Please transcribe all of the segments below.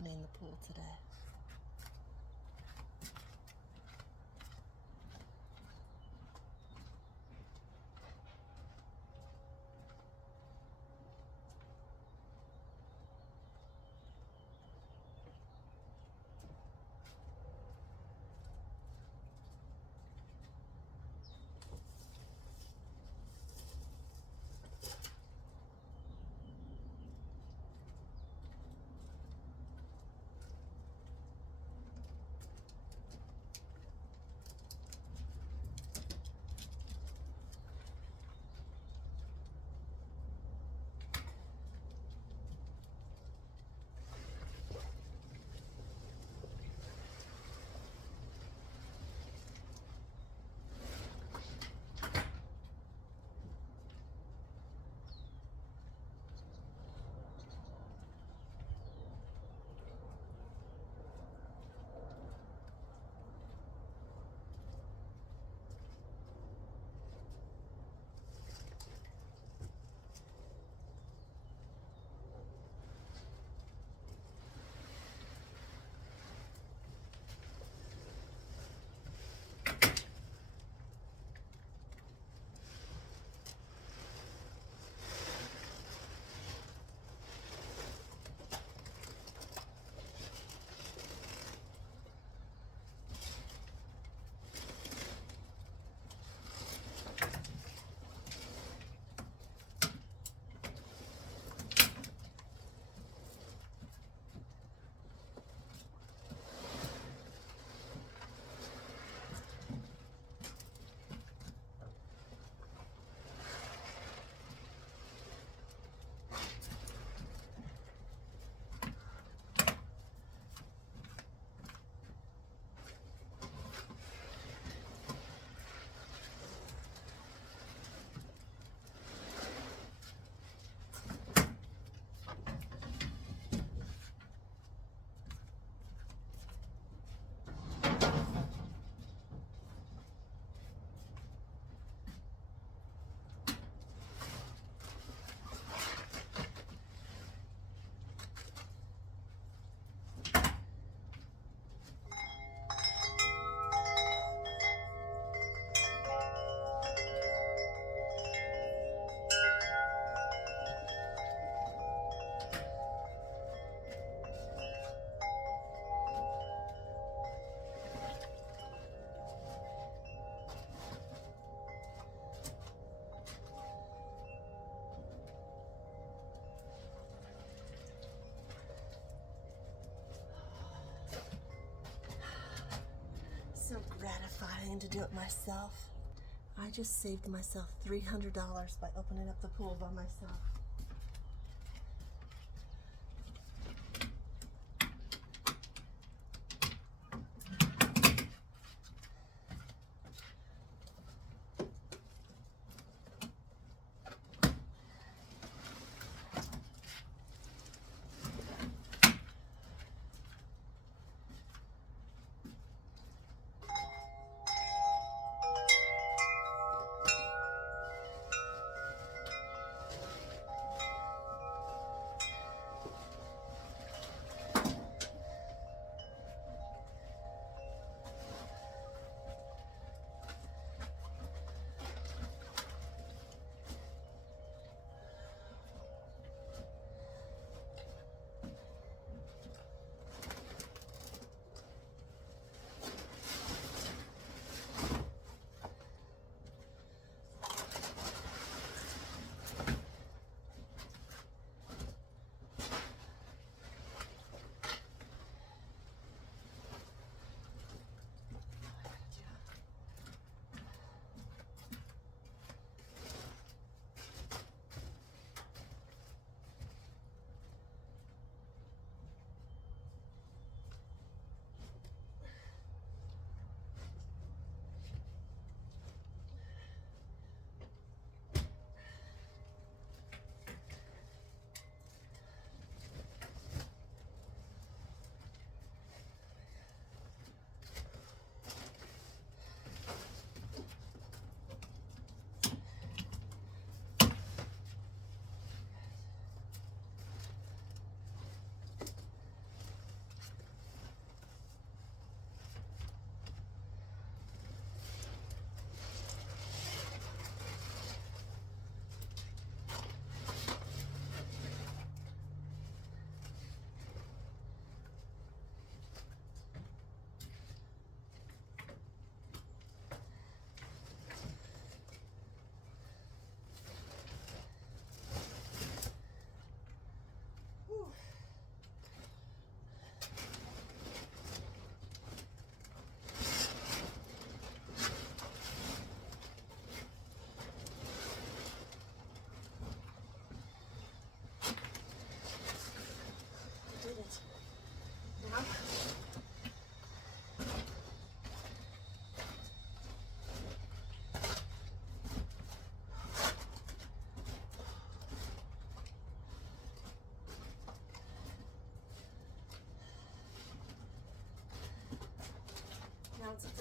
opening the pool today. So gratifying to do it myself. I just saved myself $300 by opening up the pool by myself.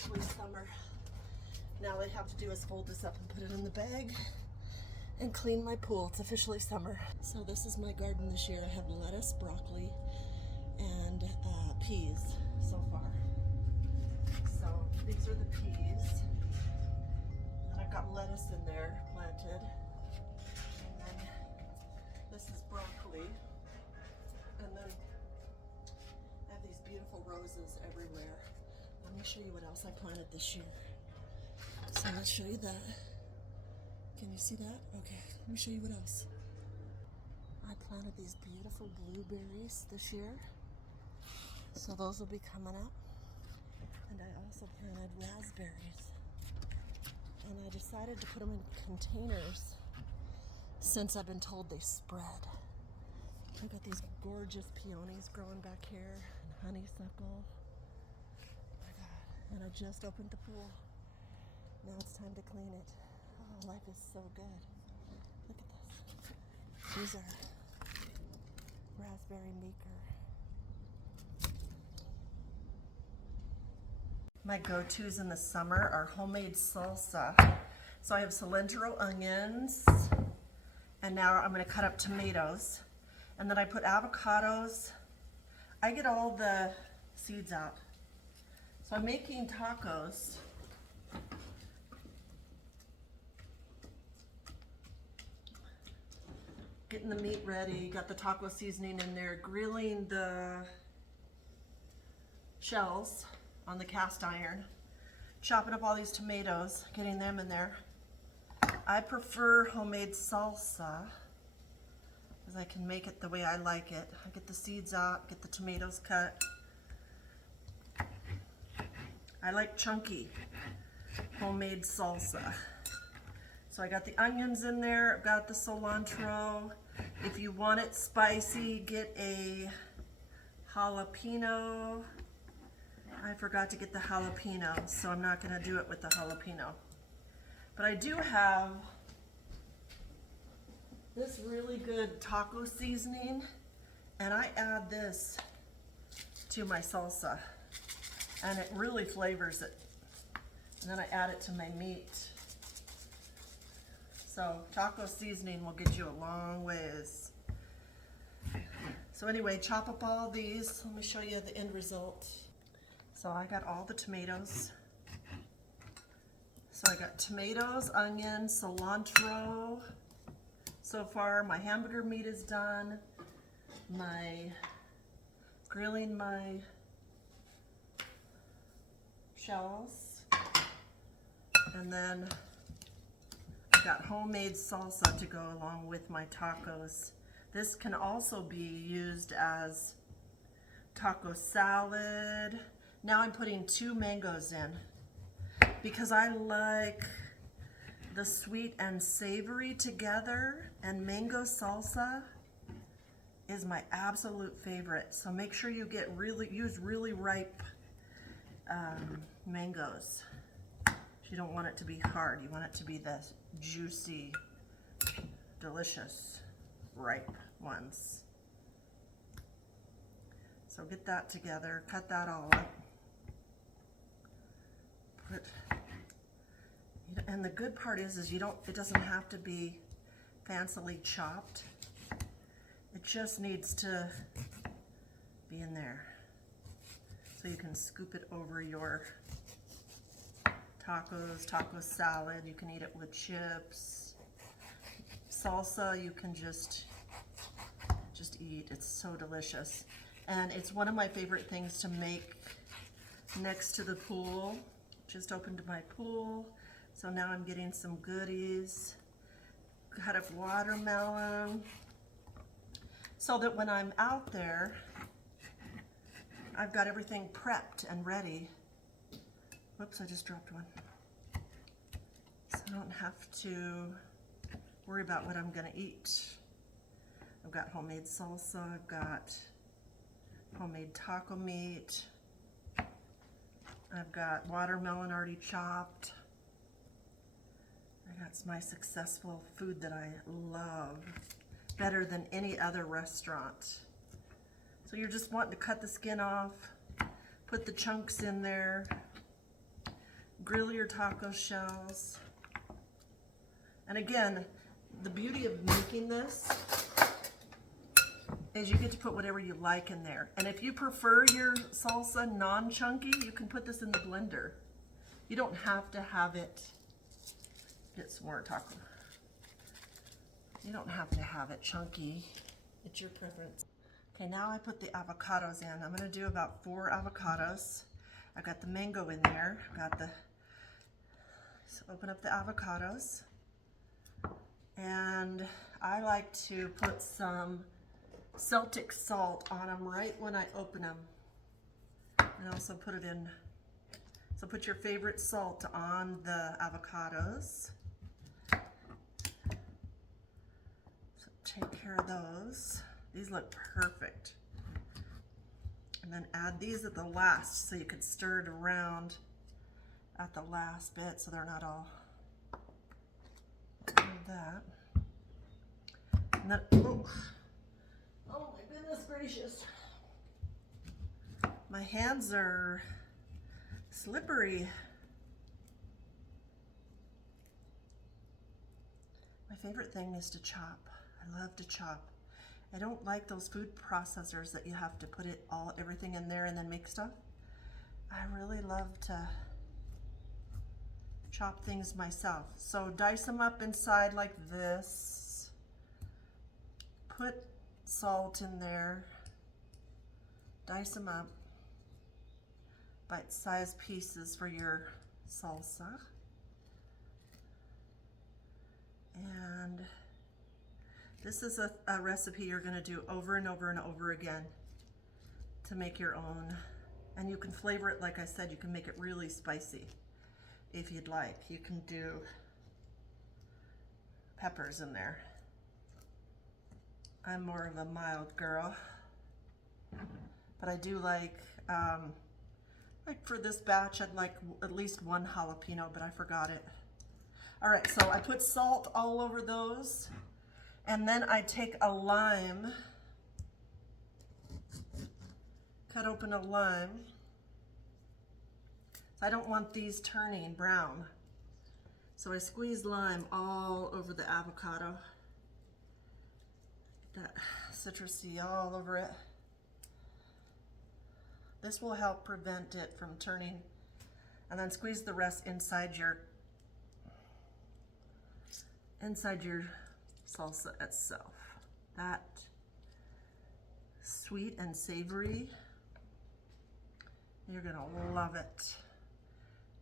officially summer. Now all I have to do is fold this up and put it in the bag and clean my pool. It's officially summer. So this is my garden this year. I have lettuce, broccoli, and peas so far. So these are the peas. And I've got lettuce in there planted. And then this is broccoli. And then I have these beautiful roses everywhere. Let me show you what else I planted this year. So let's show you that. Can you see that? Okay, let me show you what else. I planted these beautiful blueberries this year. So those will be coming up. And I also planted raspberries. And I decided to put them in containers since I've been told they spread. I've got these gorgeous peonies growing back here and honeysuckle. Oh my God. And I just opened the pool. Now it's time to clean it. Oh, life is so good. Look at this. These are raspberry maker. My go-tos in the summer are homemade salsa. So I have cilantro, onions, and now I'm going to cut up tomatoes. And then I put avocados. I get all the seeds out. So I'm making tacos. Getting the meat ready, got the taco seasoning in there, grilling the shells on the cast iron, chopping up all these tomatoes, getting them in there. I prefer homemade salsa because I can make it the way I like it. I get the seeds out, get the tomatoes cut. I like chunky homemade salsa. So I got the onions in there, I've got the cilantro. If you want it spicy, get a jalapeno. I forgot to get the jalapeno, so I'm not gonna do it with the jalapeno. But I do have this really good taco seasoning, and I add this to my salsa, and it really flavors it. And then I add it to my meat. So taco seasoning will get you a long ways. So anyway, chop up all these. Let me show you the end result. So I got all the tomatoes. So I got tomatoes, onions, cilantro. So far my hamburger meat is done. Grilling my shells. And then got homemade salsa to go along with my tacos. This can also be used as taco salad. Now I'm putting 2 mangoes in because I like the sweet and savory together, and mango salsa is my absolute favorite. So make sure you use really ripe mangoes. You don't want it to be hard. You want it to be the juicy, delicious, ripe ones. So get that together, cut that all up. And the good part is it doesn't have to be fancily chopped. It just needs to be in there. So you can scoop it over your tacos, taco salad. You can eat it with chips. Salsa, you can just eat. It's so delicious. And it's one of my favorite things to make next to the pool. Just opened my pool. So now I'm getting some goodies. Cut up watermelon. So that when I'm out there, I've got everything prepped and ready. Whoops, I just dropped one. So I don't have to worry about what I'm gonna eat. I've got homemade salsa, I've got homemade taco meat, I've got watermelon already chopped. I got my successful food that I love, better than any other restaurant. So you're just wanting to cut the skin off, put the chunks in there, grill your taco shells. And again, the beauty of making this is you get to put whatever you like in there. And if you prefer your salsa non-chunky, you can put this in the blender. You don't have to have it, get some more taco. You don't have to have it chunky. It's your preference. Okay, now I put the avocados in. I'm gonna do about 4 avocados. I've got the mango in there. So open up the avocados. And I like to put some Celtic salt on them right when I open them. And also put it in, so put your favorite salt on the avocados. So take care of those. These look perfect. And then add these at the last so you can stir it around at the last bit so they're not all like that. And then, oh my goodness gracious. My hands are slippery. My favorite thing is to chop. I love to chop. I don't like those food processors that you have to put everything in there and then make stuff. I really love to chop things myself. So dice them up inside like this. Put salt in there. Dice them up. Bite-sized pieces for your salsa. And this is a recipe you're going to do over and over and over again to make your own. And you can flavor it, like I said, you can make it really spicy if you'd like. You can do peppers in there. I'm more of a mild girl, but I do like for this batch, I'd like at least 1 jalapeno, but I forgot it. All right, so I put salt all over those. And then I take a lime, cut open a lime. I don't want these turning brown. So I squeeze lime all over the avocado. That citrusy all over it. This will help prevent it from turning. And then squeeze the rest inside your salsa itself. That sweet and savory, you're gonna love it.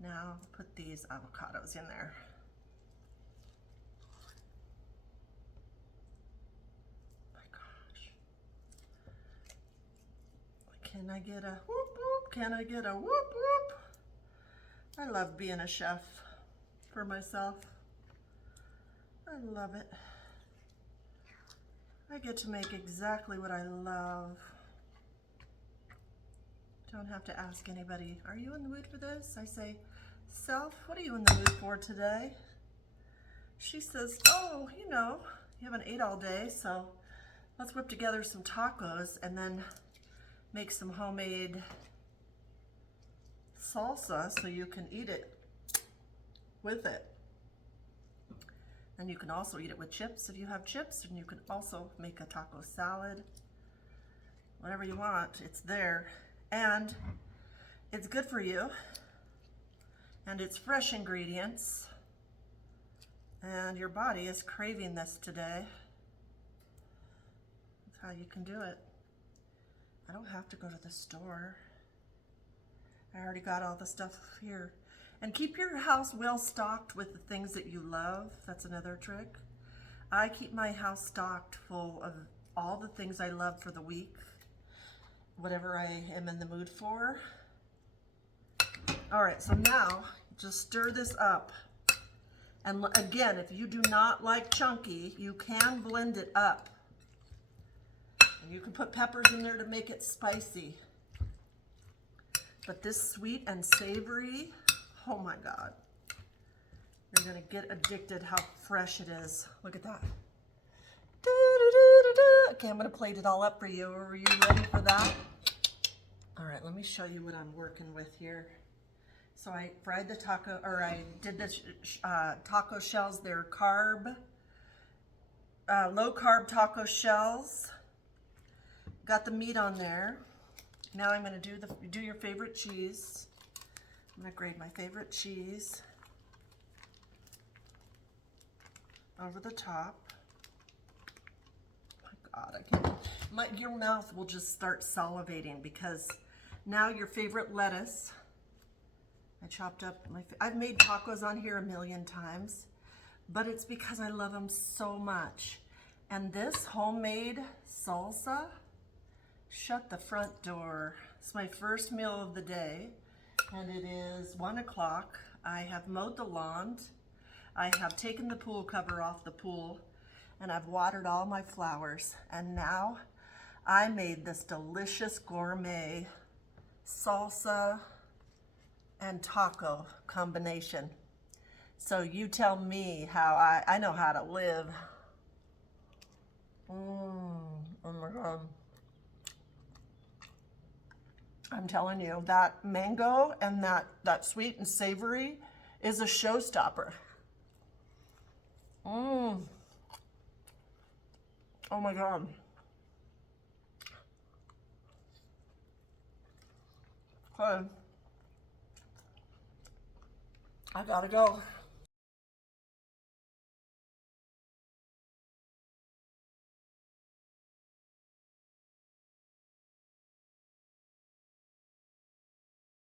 Now put these avocados in there. My gosh. Can I get a whoop whoop? Can I get a whoop whoop? I love being a chef for myself. I love it. I get to make exactly what I love. Don't have to ask anybody, are you in the mood for this? I say, self, what are you in the mood for today? She says, oh, you know, you haven't ate all day, so let's whip together some tacos and then make some homemade salsa so you can eat it with it. And you can also eat it with chips if you have chips, and you can also make a taco salad. Whatever you want, it's there. And it's good for you. And it's fresh ingredients. And your body is craving this today. That's how you can do it. I don't have to go to the store. I already got all the stuff here. And keep your house well stocked with the things that you love. That's another trick. I keep my house stocked full of all the things I love for the week, whatever I am in the mood for. All right, so now just stir this up. And again, if you do not like chunky, you can blend it up. And you can put peppers in there to make it spicy. But this sweet and savory, oh my God. You're gonna get addicted how fresh it is. Look at that. Okay, I'm gonna plate it all up for you. Are you ready for that? All right, let me show you what I'm working with here. So I fried the taco, or I did the taco shells. They're low carb taco shells. Got the meat on there. Now I'm gonna do your favorite cheese. I'm gonna grate my favorite cheese over the top. My God, I can't. Your mouth will just start salivating because now your favorite lettuce. I chopped up I've made tacos on here a million times, but it's because I love them so much. And this homemade salsa, shut the front door. It's my first meal of the day, and it is 1 o'clock. I have mowed the lawn. I have taken the pool cover off the pool, and I've watered all my flowers. And now I made this delicious gourmet salsa and taco combination. So you tell me how I know how to live. Oh my God. I'm telling you, that mango and that sweet and savory is a showstopper. Oh my God. Okay. I gotta go.